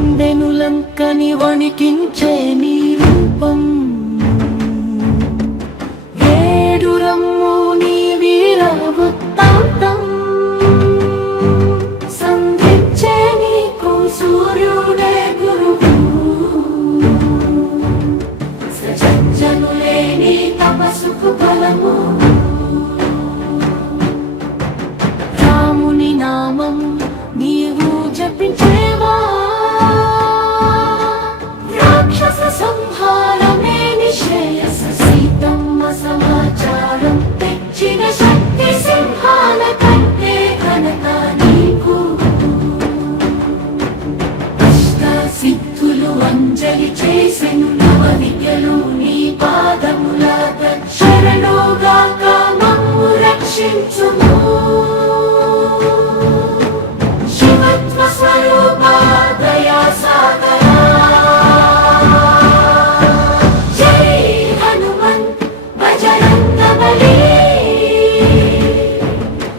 వెన్నెనులంకని వణికించే నీ రూపం, ఏడురమ్ము నీ వీర వృత్తాంతం, సంధించే నీకు సూర్యుడే గురువు, సజనులే నీ తపస్సుకు బలము. రాముని నామం నీవు జపించ